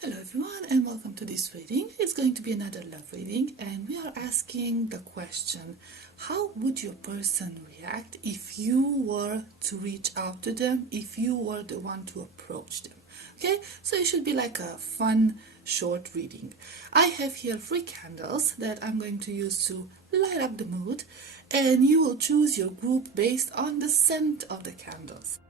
Hello everyone and welcome to this reading. It's going to be another love reading and we are asking the question, how would your person react if you were to reach out to them, if you were the one to approach them? Okay, so it should be like a fun short reading. I have here 3 candles that I'm going to use to light up the mood, and you will choose your group based on the scent of the candles.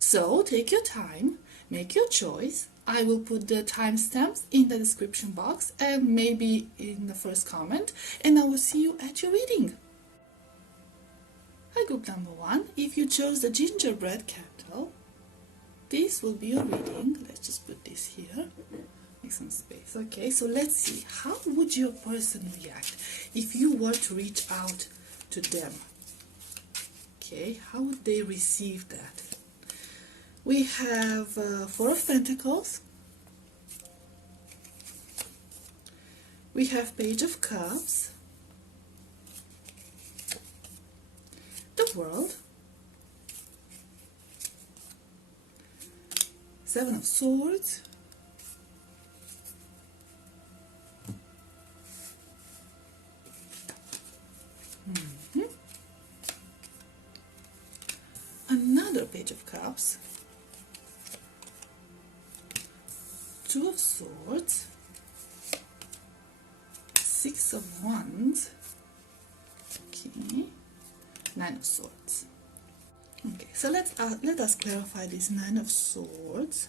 So take your time, make your choice. I will put the timestamps in the description box and maybe in the first comment, and I will see you at your reading. Hi, group number 1. If you chose the gingerbread candle, this will be your reading. Let's just put this here. Make some space. Okay, so let's see. How would your person react if you were to reach out to them? Okay, how would they receive that? We have 4 of Pentacles, we have Page of Cups, the World, 7 of Swords, another Page of Cups, 2 of Swords, 6 of Wands, okay, 9 of Swords. Okay, so let us clarify this 9 of Swords,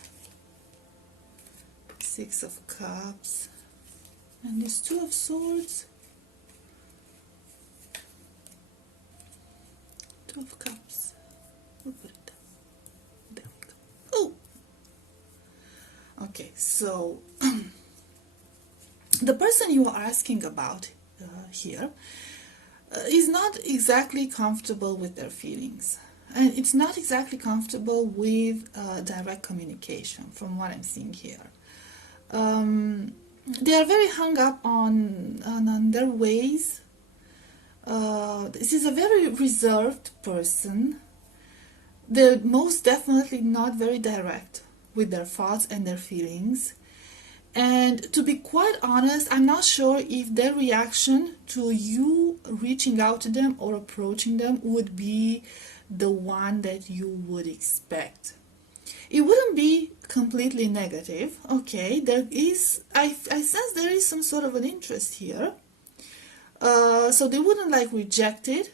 6 of Cups, and this 2 of Swords, 2 of Cups. We'll put it down. There we go. Oh! Okay, so the person you are asking about here is not exactly comfortable with their feelings, and it's not exactly comfortable with direct communication from what I'm seeing here. They are very hung up on their ways. This is a very reserved person. They're most definitely not very direct with their thoughts and their feelings. And to be quite honest, I'm not sure if their reaction to you reaching out to them or approaching them would be the one that you would expect. It wouldn't be completely negative, okay? There is, I sense there is some sort of an interest here. So they wouldn't like reject it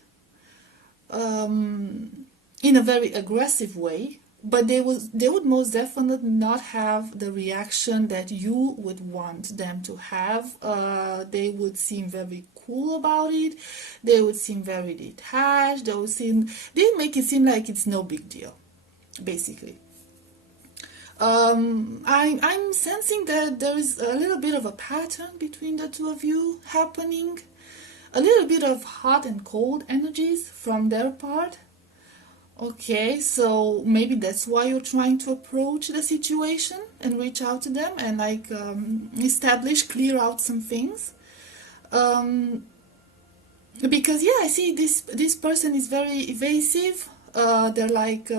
in a very aggressive way, but they would most definitely not have the reaction that you would want them to have. They would seem very cool about it. They would seem very detached. They make it seem like it's no big deal, basically. I'm sensing that there is a little bit of a pattern between the two of you happening. A little bit of hot and cold energies from their part. Okay, so maybe that's why you're trying to approach the situation and reach out to them and like clear out some things. Because yeah, I see this person is very evasive. They're like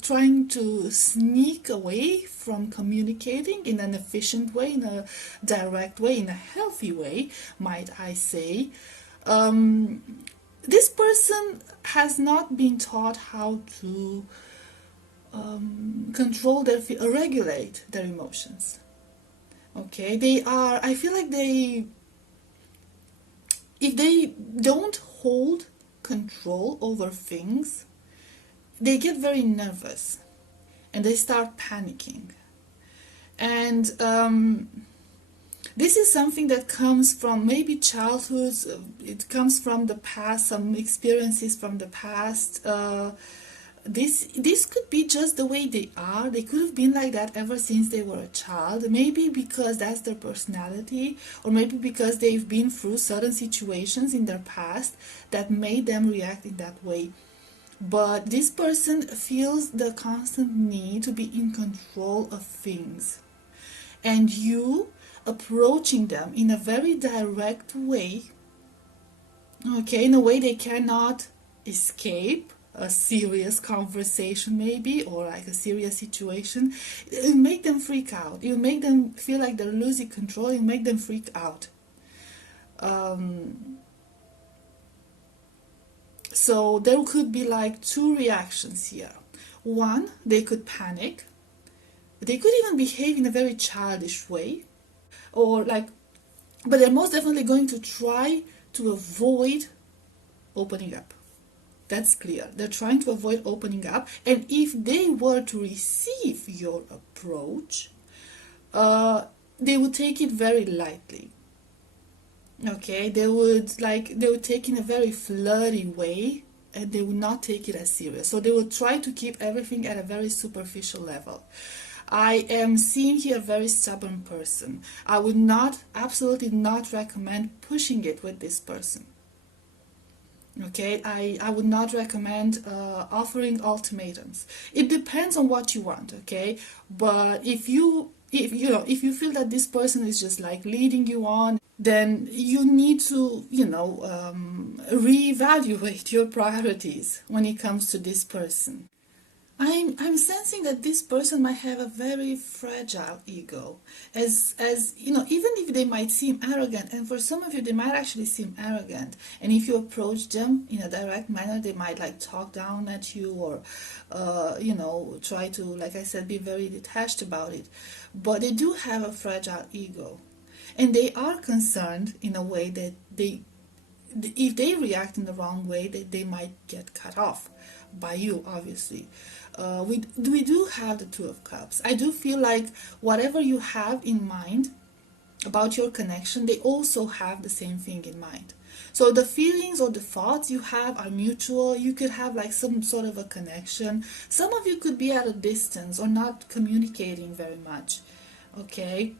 trying to sneak away from communicating in an efficient way, in a direct way, in a healthy way, might I say. This person has not been taught how to control or regulate their emotions. Okay, I feel like if they don't hold control over things, they get very nervous and they start panicking. And this is something that comes from maybe childhood, it comes from the past, some experiences from the past. This could be just the way they are. They could have been like that ever since they were a child. Maybe because that's their personality, or maybe because they've been through certain situations in their past that made them react in that way. But this person feels the constant need to be in control of things. And you approaching them in a very direct way, okay, in a way they cannot escape, a serious conversation maybe, or like a serious situation, it'll make them freak out. It'll make them feel like they're losing control. It'll make them freak out. Um, so there could be like two reactions here. One, they could panic. They could even behave in a very childish way, or like, but they're most definitely going to try to avoid opening up. That's clear. They're trying to avoid opening up, and if they were to receive your approach, they would take it very lightly. Okay, they would take it in a very flirty way, and they would not take it as serious. So they would try to keep everything at a very superficial level. I am seeing here a very stubborn person. I would not, absolutely not recommend pushing it with this person. Okay, I would not recommend offering ultimatums. It depends on what you want, okay? But if you feel that this person is just like leading you on, then you need to, reevaluate your priorities when it comes to this person. I'm sensing that this person might have a very fragile ego, as you know, even if they might seem arrogant, and for some of you they might actually seem arrogant, and if you approach them in a direct manner, they might like talk down at you, or try to, like I said, be very detached about it. But they do have a fragile ego, and they are concerned in a way that if they react in the wrong way, they might get cut off by you, obviously. We do have the Two of Cups. I do feel like whatever you have in mind about your connection, they also have the same thing in mind. So the feelings or the thoughts you have are mutual. You could have like some sort of a connection. Some of you could be at a distance or not communicating very much. Okay,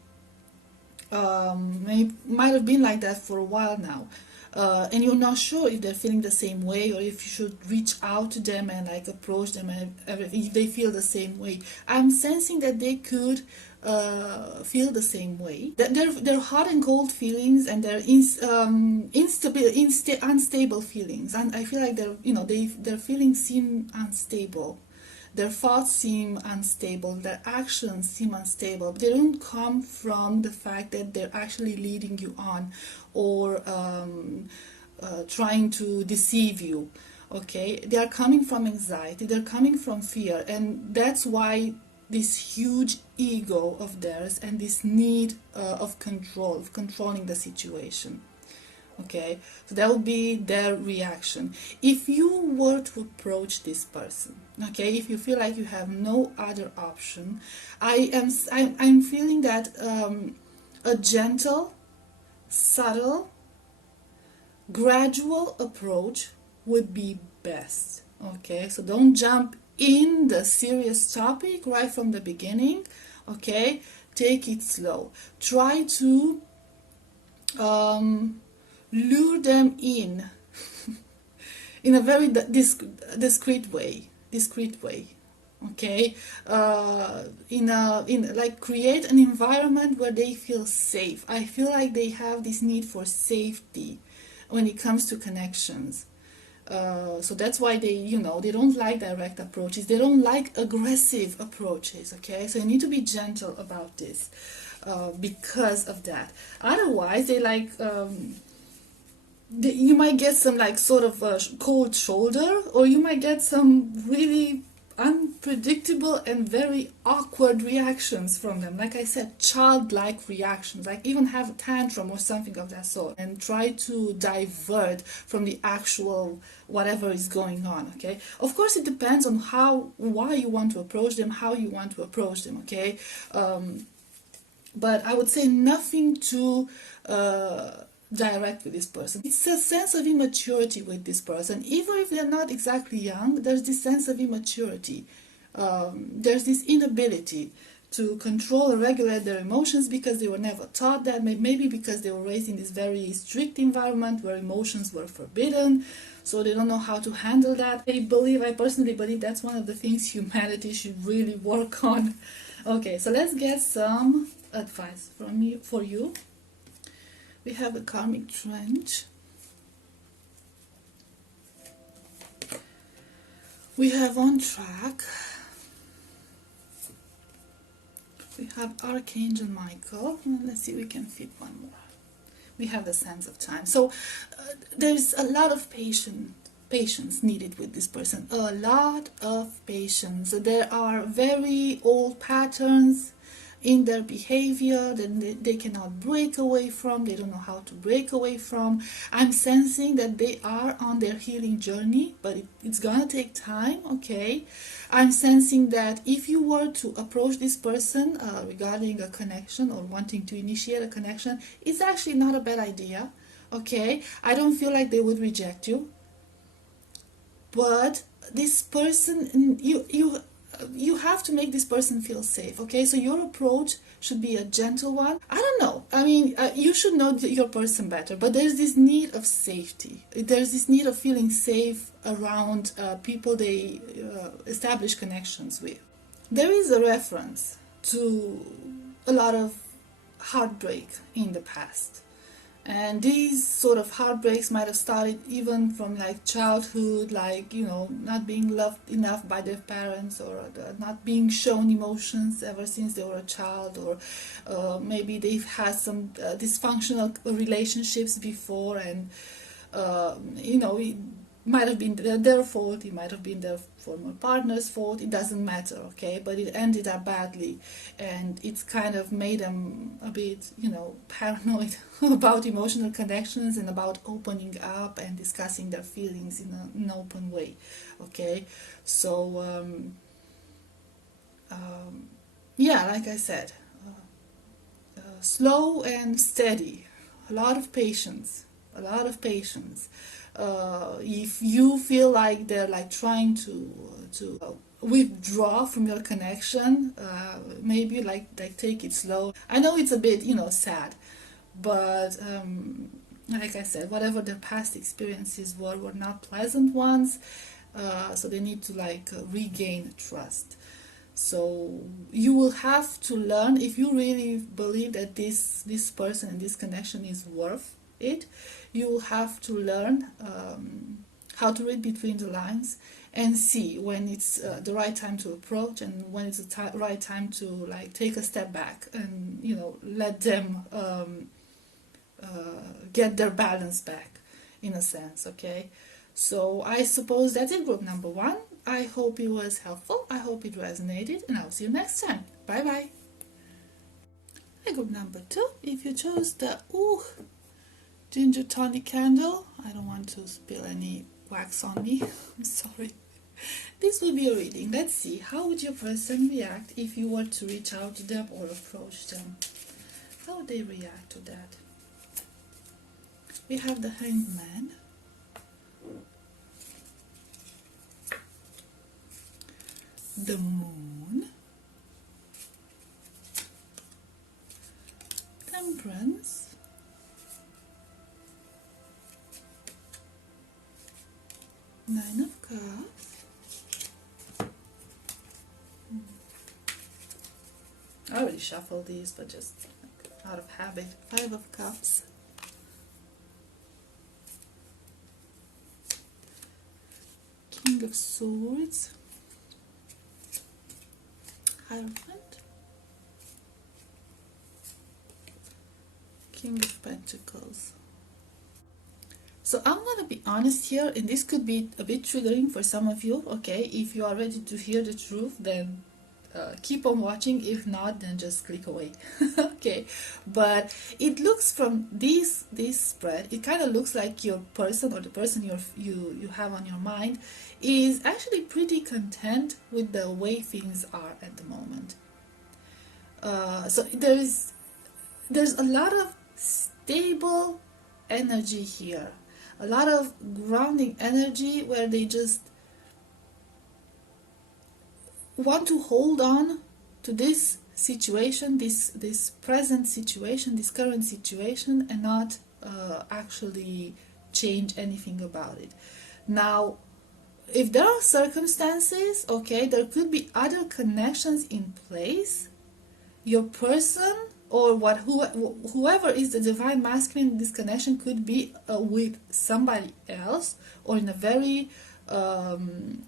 it might have been like that for a while now. And you're not sure if they're feeling the same way, or if you should reach out to them and like approach them, and if they feel the same way. I'm sensing that they could feel the same way. That they're hot and cold feelings, and they're unstable feelings, and I feel like their feelings seem unstable. Their thoughts seem unstable, their actions seem unstable. They don't come from the fact that they're actually leading you on, or trying to deceive you. Okay, they are coming from anxiety, they're coming from fear, and that's why this huge ego of theirs and this need of control, of controlling the situation. Okay, so that would be their reaction. If you were to approach this person, okay, if you feel like you have no other option, I'm feeling that a gentle, subtle, gradual approach would be best. Okay, so don't jump in the serious topic right from the beginning. Okay, take it slow. Try to lure them in a very discreet way. Okay, in like create an environment where they feel safe. I feel like they have this need for safety when it comes to connections. So that's why they don't like direct approaches. They don't like aggressive approaches. Okay, so you need to be gentle about this because of that. Otherwise, you might get some like sort of a cold shoulder, or you might get some really unpredictable and very awkward reactions from them. Like I said, childlike reactions, like even have a tantrum or something of that sort, and try to divert from the actual whatever is going on. Okay, of course it depends on why you want to approach them, how you want to approach them. Okay, but I would say nothing too direct with this person. It's a sense of immaturity with this person. Even if they're not exactly young, there's this sense of immaturity. There's this inability to control or regulate their emotions because they were never taught that. Maybe because they were raised in this very strict environment where emotions were forbidden, so they don't know how to handle that. I personally believe that's one of the things humanity should really work on. Okay, so let's get some advice for you. We have a karmic trench. We have on track, we have Archangel Michael. Let's see if we can fit one more. We have the sense of time. So there's a lot of patience needed with this person. A lot of patience. There are very old patterns in their behavior that they cannot break away from. They don't know how to break away from. I'm sensing that they are on their healing journey, but it's gonna take time. Okay, I'm sensing that if you were to approach this person regarding a connection or wanting to initiate a connection, it's actually not a bad idea. Okay, I don't feel like they would reject you, but this person, you have to make this person feel safe. Okay, so your approach should be a gentle one. I don't know, I mean, you should know your person better, but there's this need of safety. There's this need of feeling safe around people they establish connections with. There is a reference to a lot of heartbreak in the past, and these sort of heartbreaks might have started even from like childhood, like, you know, not being loved enough by their parents, or not being shown emotions ever since they were a child, or maybe they've had some dysfunctional relationships before, and you know, it might have been their fault, it might have been their former partner's fault, it doesn't matter. Okay, but it ended up badly, and it's kind of made them a bit, you know, paranoid about emotional connections and about opening up and discussing their feelings in an open way. Okay, so yeah, like I said, slow and steady, a lot of patience, a lot of patience. If you feel like they're like trying to withdraw from your connection, maybe like take it slow. I know it's a bit, you know, sad, but like I said, whatever their past experiences were not pleasant ones, so they need to like regain trust. So you will have to learn, if you really believe that this person and this connection is worth it, you will have to learn how to read between the lines and see when it's the right time to approach, and when it's the right time to like take a step back and, you know, let them get their balance back, in a sense. Okay, so I suppose that's it, group number one. I hope it was helpful, I hope it resonated, and I'll see you next time. Bye bye. Hi, group number two. If you chose the ginger tonic candle, I don't want to spill any wax on me, I'm sorry. This will be a reading. Let's see, how would your person react if you were to reach out to them or approach them? How would they react to that? We have the Hanged Man, the Moon, Temperance, Nine of Cups. I already shuffled these, but just out of habit. Five of Cups, King of Swords, Hierophant, King of Pentacles. So I'm gonna be honest here, and this could be a bit triggering for some of you. Okay, if you are ready to hear the truth, then keep on watching. If not, then just click away. Okay, but it looks from this spread, it kind of looks like your person, or the person you have on your mind, is actually pretty content with the way things are at the moment. So there's a lot of stable energy here, a lot of grounding energy, where they just want to hold on to this situation, this present situation, this current situation, and not actually change anything about it. Now, if there are circumstances, okay, there could be other connections in place. Your person, or whoever is the divine masculine in this connection, could be with somebody else, or in a very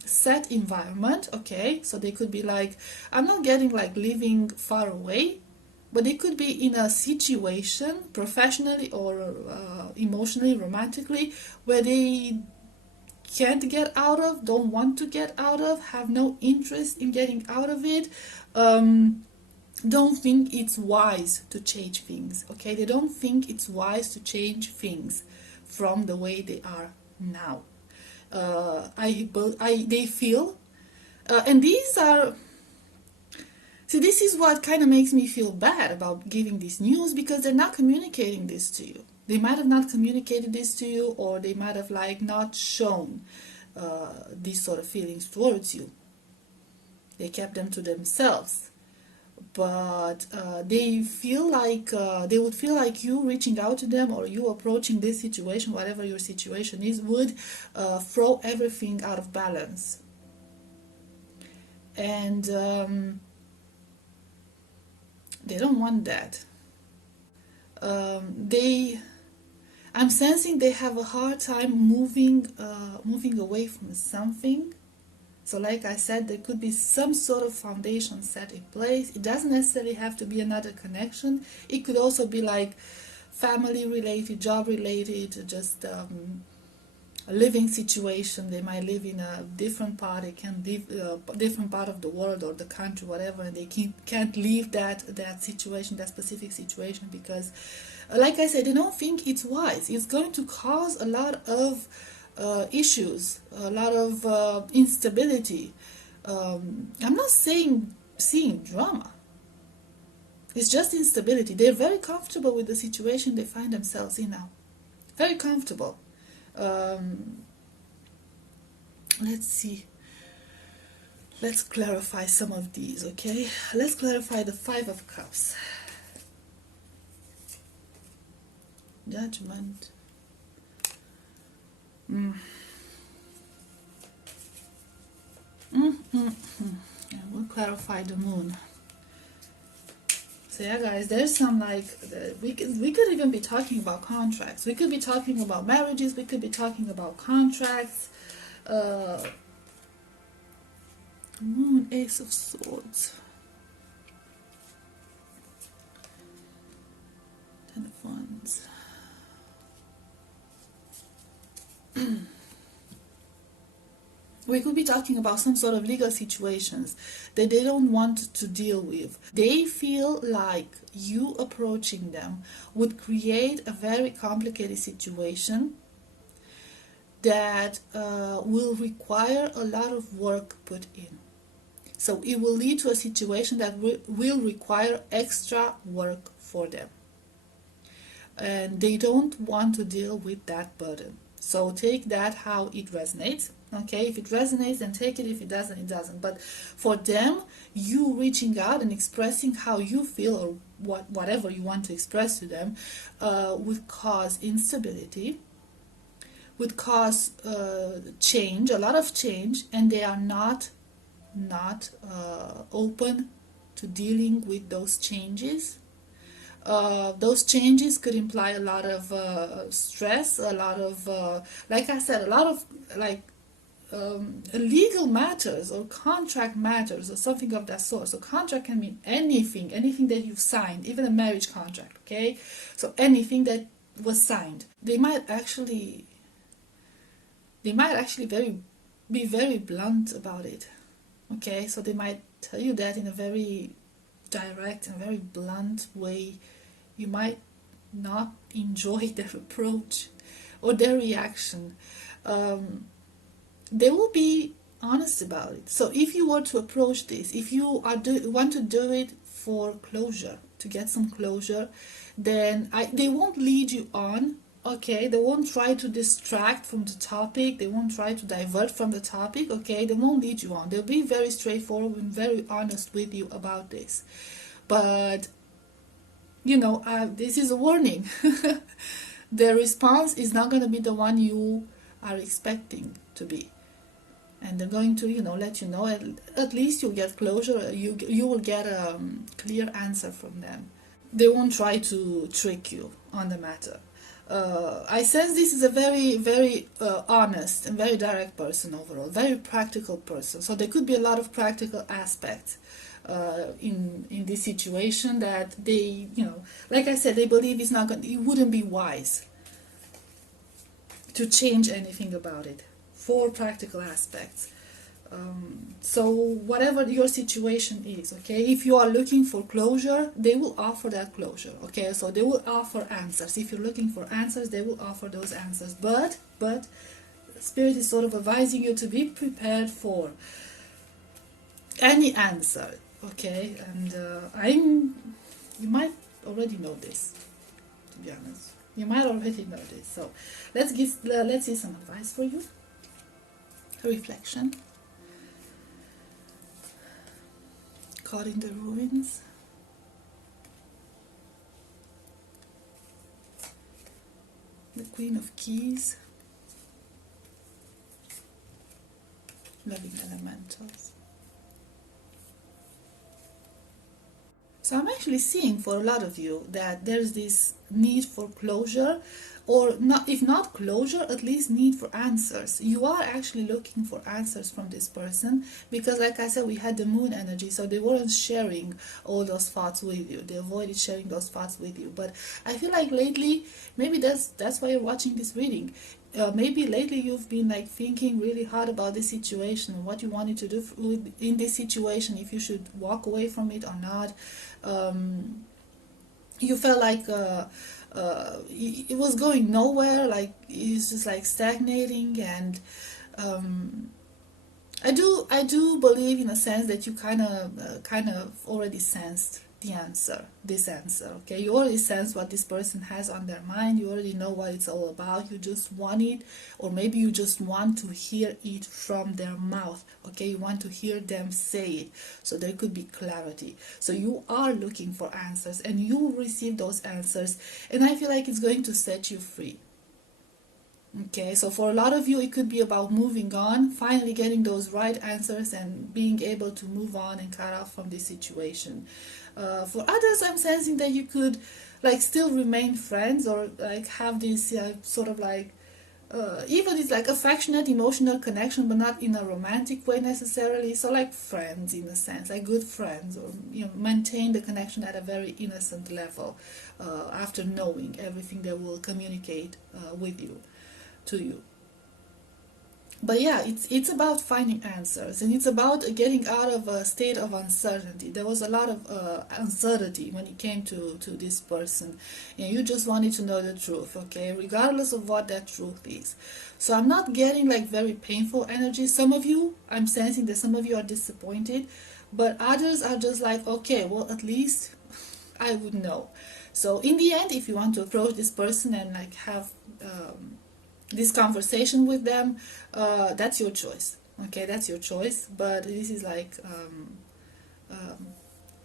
set environment, okay? So they could be like, I'm not getting like living far away, but they could be in a situation, professionally or emotionally, romantically, where they can't get out of, don't want to get out of, have no interest in getting out of it, don't think it's wise to change things, okay? They don't think it's wise to change things from the way they are now. They feel, and these are, see, this is what kind of makes me feel bad about giving this news, because they're not communicating this to you. They might have not communicated this to you, or they might have like not shown these sort of feelings towards you. They kept them to themselves. But they feel like they would feel like you reaching out to them, or you approaching this situation, whatever your situation is, would throw everything out of balance. And they don't want that. I'm sensing they have a hard time moving away from something. So like I said, there could be some sort of foundation set in place. It doesn't necessarily have to be another connection. It could also be like family related, job related, just a living situation. They might live in a different part, they can live a different part of the world or the country, whatever, and they can't leave that situation, that specific situation, because like I said, they don't think it's wise. It's going to cause a lot of issues, a lot of instability. I'm not saying seeing drama. It's just instability. They're very comfortable with the situation they find themselves in now. Very comfortable. Let's see. Let's clarify some of these, okay? Let's clarify the Five of Cups. Judgment. Yeah, we'll clarify the Moon. So yeah, guys, there's some like we could even be talking about contracts. We could be talking about marriages. We could be talking about contracts. Moon, Ace of Swords, Ten of Wands. We could be talking about some sort of legal situations that they don't want to deal with. They feel like you approaching them would create a very complicated situation that will require a lot of work put in. So it will lead to a situation that will require extra work for them. And they don't want to deal with that burden. So take that how it resonates. Okay, if it resonates, then take it. If it doesn't, it doesn't. But for them, you reaching out and expressing how you feel, or whatever you want to express to them, would cause instability, would cause change, a lot of change, and they are not open to dealing with those changes. Those changes could imply a lot of stress, a lot of, like I said, a lot of like legal matters or contract matters or something of that sort. So contract can mean anything that you've signed, even a marriage contract, okay? So anything that was signed. They might actually be very blunt about it, okay? So they might tell you that in a very direct and very blunt way. You might not enjoy their approach or their reaction. They will be honest about it. So if you were to approach this, if you want to do it for closure, to get some closure, then they won't lead you on, okay? They won't try to distract from the topic. They won't try to divert from the topic, okay? They won't lead you on. They'll be very straightforward and very honest with you about this. But you know, this is a warning. The response is not going to be the one you are expecting to be. And they're going to, let you know, at least you'll get closure, you will get a clear answer from them. They won't try to trick you on the matter. I sense this is a very, very honest and very direct person overall, very practical person. So there could be a lot of practical aspects in this situation that they, like I said, they believe it's not going. It wouldn't be wise to change anything about it for practical aspects. So whatever your situation is, okay, if you are looking for closure, they will offer that closure, okay, so they will offer answers. If you're looking for answers, they will offer those answers, but Spirit is sort of advising you to be prepared for any answer, okay, and you might already know this, to be honest. You might already know this. So let's see some advice for you, a reflection. Caught in the ruins. The Queen of Keys. Loving elementals. So I'm actually seeing for a lot of you that there's this need for closure, or not, if not closure, at least need for answers. You are actually looking for answers from this person because, like I said, we had the moon energy, so they weren't sharing all those thoughts with you. They avoided sharing those thoughts with you. But I feel like lately, maybe that's why you're watching this reading. Maybe lately you've been like thinking really hard about this situation, what you wanted to do in this situation, if you should walk away from it or not. You felt like it was going nowhere, like it's just like stagnating, and I do believe in a sense that you kind of already sensed this answer, okay? You already sense what this person has on their mind. You already know what it's all about. You just want it, or maybe you just want to hear it from their mouth, okay? You want to hear them say it, so there could be clarity. So you are looking for answers, and you will receive those answers, and I feel like it's going to set you free. Okay, so for a lot of you, it could be about moving on, finally getting those right answers and being able to move on and cut off from this situation. For others, I'm sensing that you could like still remain friends, or like have this sort of like even it's like affectionate emotional connection, but not in a romantic way necessarily. So like friends, in a sense, like good friends, or maintain the connection at a very innocent level after knowing everything they will communicate with you, to you. But yeah, it's about finding answers, and it's about getting out of a state of uncertainty. There was a lot of uncertainty when it came to this person, and you just wanted to know the truth, okay, regardless of what that truth is. So I'm not getting like very painful energy. Some of you, I'm sensing that some of you are disappointed, but others are just like, okay, well, at least I would know. So in the end, if you want to approach this person and like have this conversation with them, that's your choice, okay, that's your choice, but this is like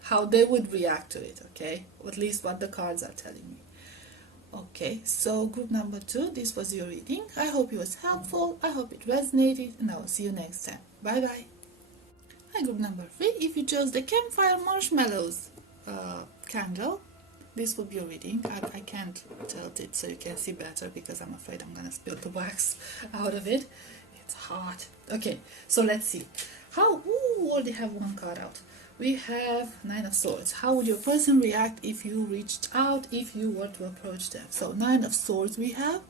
how they would react to it, okay, or at least what the cards are telling me. Okay, so group number 2, this was your reading. I hope it was helpful, I hope it resonated, and I will see you next time. Bye bye. Hi, group number 3, if you chose the campfire marshmallows candle, this will be your reading. I can't tilt it so you can see better because I'm afraid I'm gonna spill the wax out of it. It's hot. Okay, so let's see. How, we already have one card out. We have 9 of Swords. How would your person react if you reached out, if you were to approach them? So 9 of Swords we have.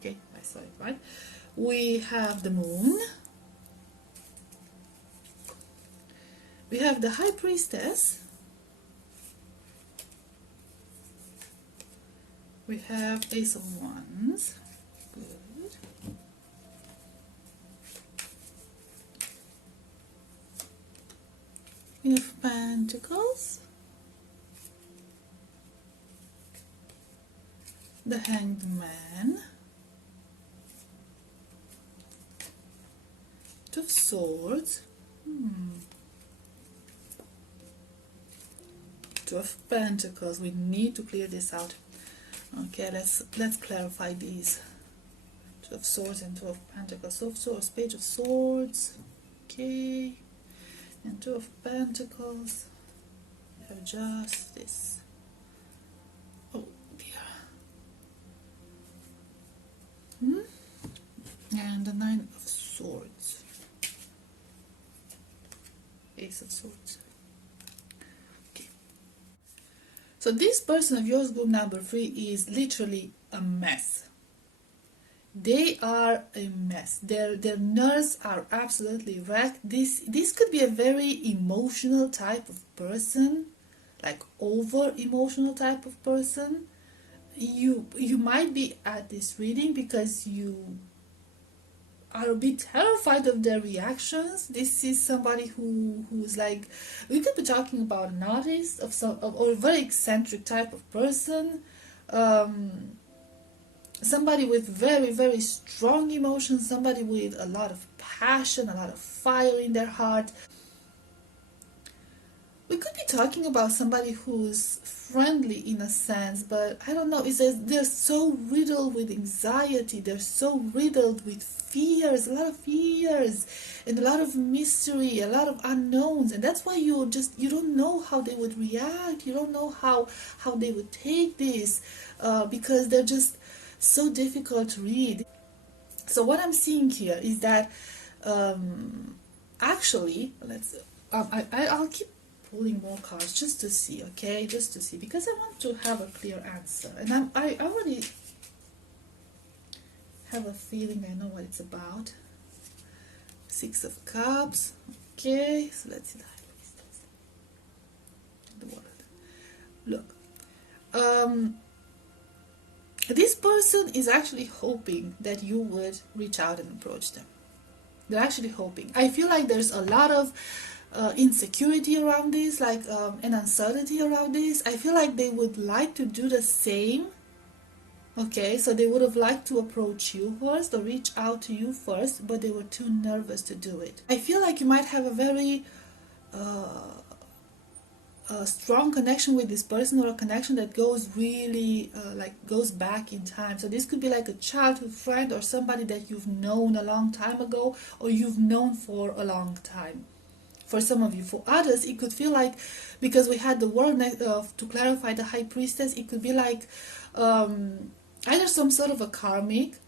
Okay, I saw it right. We have the Moon. We have the High Priestess. We have Ace of Wands. Good. Queen of Pentacles. The Hanged Man. Two of Swords. Two of Pentacles. We need to clear this out. Okay, let's clarify these. Two of Swords and Two of Pentacles. Two of Swords, Page of Swords. Okay, and Two of Pentacles. We have Justice. Oh dear. And the Nine of Swords. Ace of Swords. Okay. So this person of yours, group number 3, is literally a mess. They are a mess. Their nerves are absolutely wrecked. This could be a very emotional type of person, like over emotional type of person. You might be at this reading because you are a bit terrified of their reactions. This is somebody who's like, we could be talking about an artist or a very eccentric type of person. Somebody with very, very strong emotions, somebody with a lot of passion, a lot of fire in their heart. We could be talking about somebody who's friendly in a sense, but I don't know, they're so riddled with anxiety, they're so riddled with fears, a lot of fears, and a lot of mystery, a lot of unknowns, and that's why you don't know how they would react, you don't know how they would take this, because they're just so difficult to read. So what I'm seeing here is that actually, I'll keep pulling more cards just to see, okay, just to see, because I want to have a clear answer, and I already have a feeling I know what it's about. Six of Cups. Okay, so let's see the world. Look, this person is actually hoping that you would reach out and approach them. They're actually hoping. I feel like there's a lot of insecurity around this, like an uncertainty around this. I feel like they would like to do the same. Okay, so they would have liked to approach you first or reach out to you first, but they were too nervous to do it. I feel like you might have a very a strong connection with this person, or a connection that goes really goes back in time. So this could be like a childhood friend or somebody that you've known a long time ago, or you've known for a long time. For some of you. For others, it could feel like, because we had the world to clarify the High Priestess, it could be like either some sort of a karmic,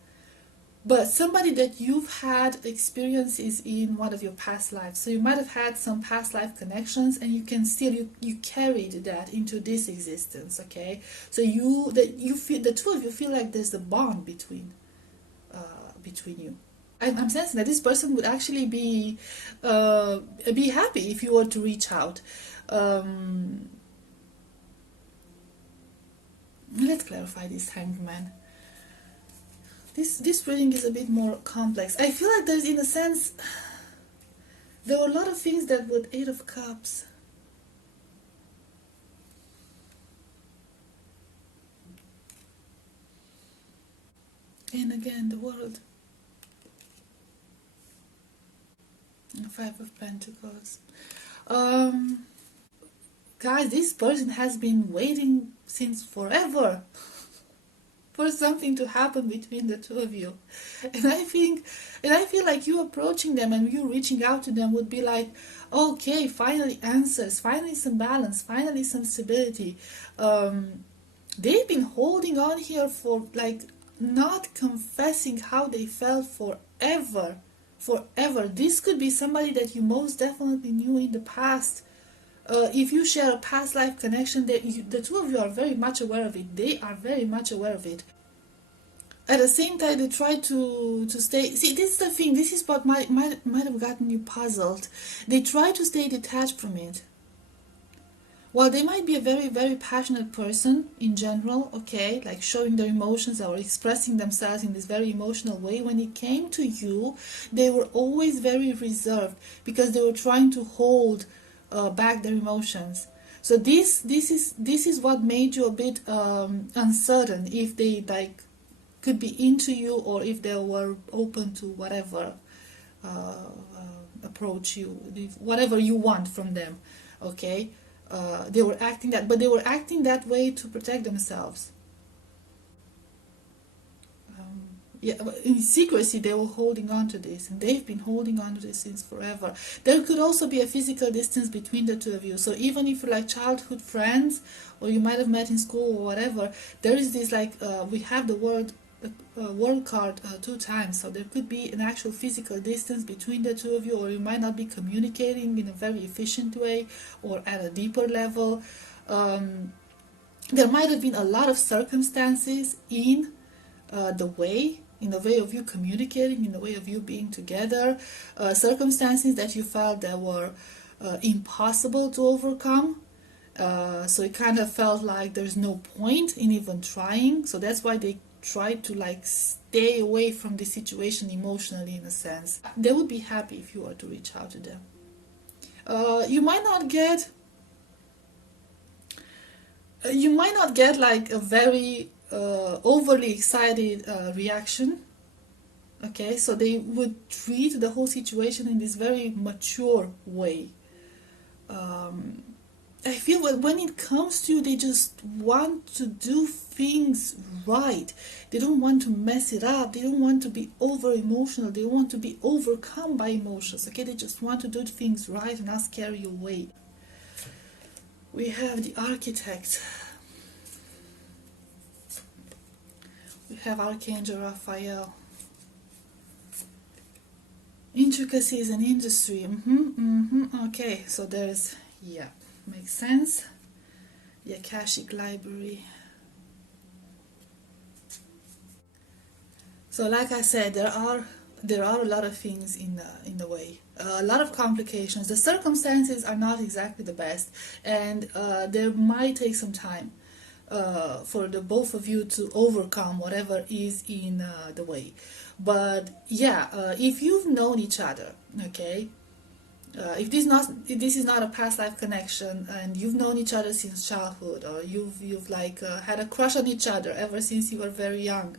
but somebody that you've had experiences in one of your past lives. So you might have had some past life connections, and you can still you carried that into this existence. Okay, so you feel, the two of you feel like there's a bond between you. I'm sensing that this person would actually be happy if you were to reach out. Let's clarify this, Hanged Man. This reading is a bit more complex. I feel like there's, in a sense, there were a lot of things that would Eight of Cups. And again, the World. Five of Pentacles. Guys, this person has been waiting since forever for something to happen between the two of you. And I feel like you approaching them and you reaching out to them would be like, okay, finally answers, finally some balance, finally some stability. They've been holding on here for, like, not confessing how they felt forever. This could be somebody that you most definitely knew in the past. If you share a past life connection, the two of you are very much aware of it. They are very much aware of it. At the same time, they try to stay. See, this is the thing. This is what might have gotten you puzzled. They try to stay detached from it. While they might be a very, very passionate person in general, okay, like showing their emotions or expressing themselves in this very emotional way, when it came to you, they were always very reserved because they were trying to hold back their emotions. So this is what made you a bit uncertain if they could be into you, or if they were open to whatever approach you, whatever you want from them. Okay. They were acting that way to protect themselves. Yeah, in secrecy they were holding on to this, and they've been holding on to this since forever. There could also be a physical distance between the two of you. So even if you're like childhood friends, or you might have met in school or whatever, there is this we have the word world card 2 times, so there could be an actual physical distance between the two of you, or you might not be communicating in a very efficient way or at a deeper level. Um, there might have been a lot of circumstances in the way of you communicating, in the way of you being together, circumstances that you felt that were impossible to overcome. So it kind of felt like there's no point in even trying. So that's why they tried to like stay away from the situation emotionally, in a sense. They would be happy if you were to reach out to them. You might not get like a very overly excited reaction. Okay, so they would treat the whole situation in this very mature way. I feel that when it comes to you, they just want to do things right. They don't want to mess it up. They don't want to be over emotional. They want to be overcome by emotions. Okay, they just want to do things right and not scare you away. We have the architect. We have Archangel Raphael. Intricacies and industry. Okay, so there's, yeah, makes sense. The Akashic Library. So like I said, there are a lot of things in the way, a lot of complications. The circumstances are not exactly the best, and there might take some time for the both of you to overcome whatever is in the way. But yeah, if you've known each other, okay, if this is not a past life connection, and you've known each other since childhood, or you've like had a crush on each other ever since you were very young,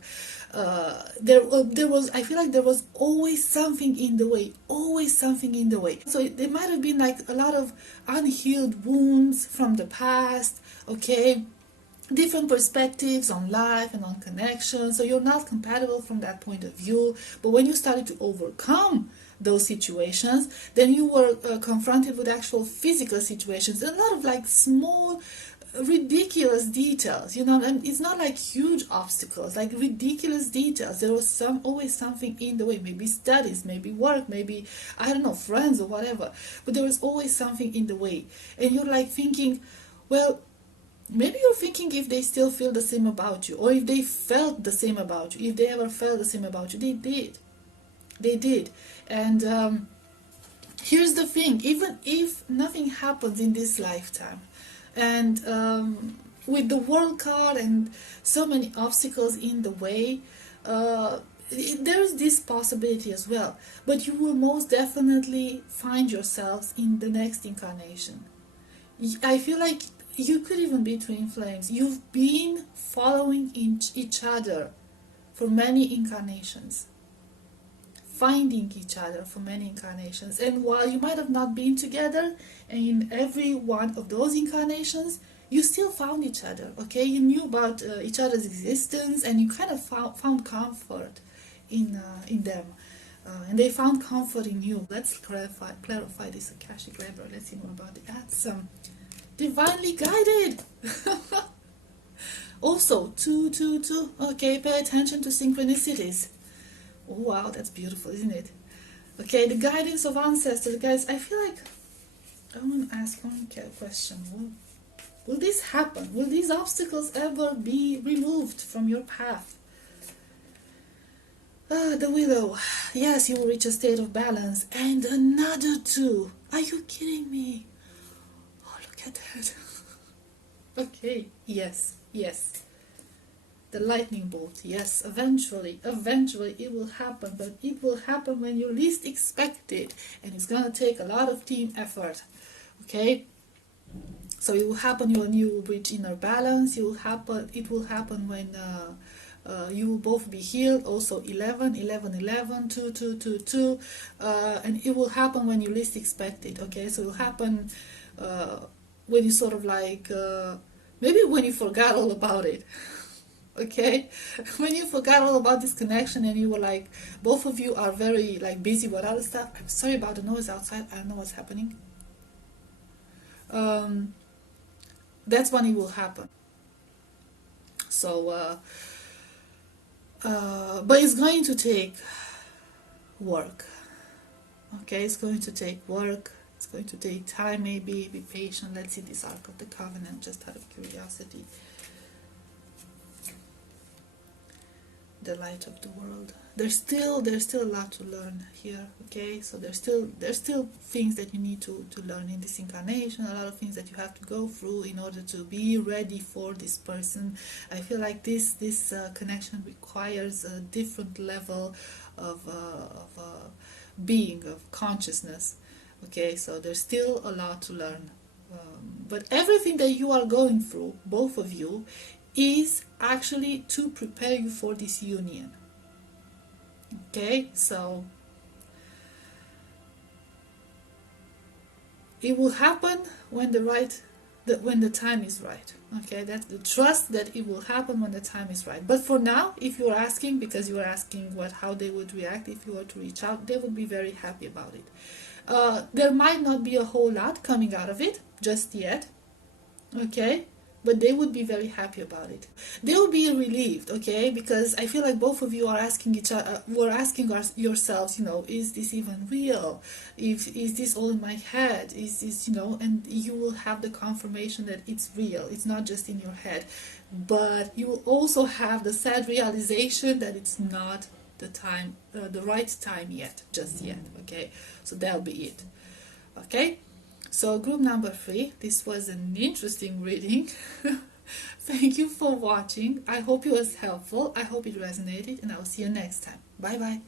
there was, I feel like there was always something in the way, always something in the way. So there might have been like a lot of unhealed wounds from the past, okay, different perspectives on life and on connection, so you're not compatible from that point of view. But when you started to overcome those situations, then you were confronted with actual physical situations, a lot of like small ridiculous details, you know, and it's not like huge obstacles, like ridiculous details. There was always something in the way, maybe studies, maybe work, maybe, I don't know, friends or whatever, but there was always something in the way. And you're like thinking, well, maybe you're thinking if they still feel the same about you, or if they felt the same about you, if they ever felt the same about you. They did. And here's the thing, even if nothing happens in this lifetime, and with the world card and so many obstacles in the way, there is this possibility as well, but you will most definitely find yourselves in the next incarnation. I feel like you could even be twin flames. You've been following each other for many incarnations, finding each other for many incarnations. And while you might have not been together, in every one of those incarnations, you still found each other, okay? You knew about each other's existence, and you kind of found comfort in them. And they found comfort in you. Let's clarify this Akashic Library. Let's see more about it. That's divinely guided. Also, 222. Okay, pay attention to synchronicities. Oh, wow, that's beautiful, isn't it? Okay, the guidance of ancestors. Guys, I feel like I want to ask one question. Will this happen? Will these obstacles ever be removed from your path? The Willow. Yes, you will reach a state of balance. And another 2. Are you kidding me? Oh, look at that. Okay, yes. The lightning bolt, yes, eventually it will happen, but it will happen when you least expect it, and it's gonna take a lot of team effort, okay? So it will happen when you reach inner balance. It will happen when you will both be healed. Also 11, 11, 11, 2, 2, 2, 2, and it will happen when you least expect it, okay? So it will happen when you sort of like, maybe when you forgot all about it. Okay, when you forgot all about this connection, and you were like, both of you are very like busy with other stuff. I'm sorry about the noise outside, I don't know what's happening. That's when it will happen. So But it's going to take work. Okay, it's going to take work. It's going to take time, maybe. Be patient. Let's see this Ark of the Covenant, just out of curiosity. The light of the world. There's still a lot to learn here. Okay, so there's still things that you need to learn in this incarnation. A lot of things that you have to go through in order to be ready for this person. I feel like this connection requires a different level of being, of consciousness. Okay, so there's still a lot to learn. But everything that you are going through, both of you, is actually to prepare you for this union. Okay, so it will happen when the time is right. Okay, that's the trust that it will happen when the time is right. But for now, if you're asking, because you are asking how they would react if you were to reach out, they would be very happy about it. There might not be a whole lot coming out of it just yet. Okay, but they would be very happy about it. They will be relieved, okay, because I feel like both of you are asking each other, we're asking yourselves, is this even real? Is this all in my head? Is this, and you will have the confirmation that it's real. It's not just in your head, but you will also have the sad realization that it's not the time, the right time yet, just yet, okay? So that'll be it, okay? So group number 3, this was an interesting reading. Thank you for watching. I hope it was helpful. I hope it resonated, and I will see you next time. Bye bye.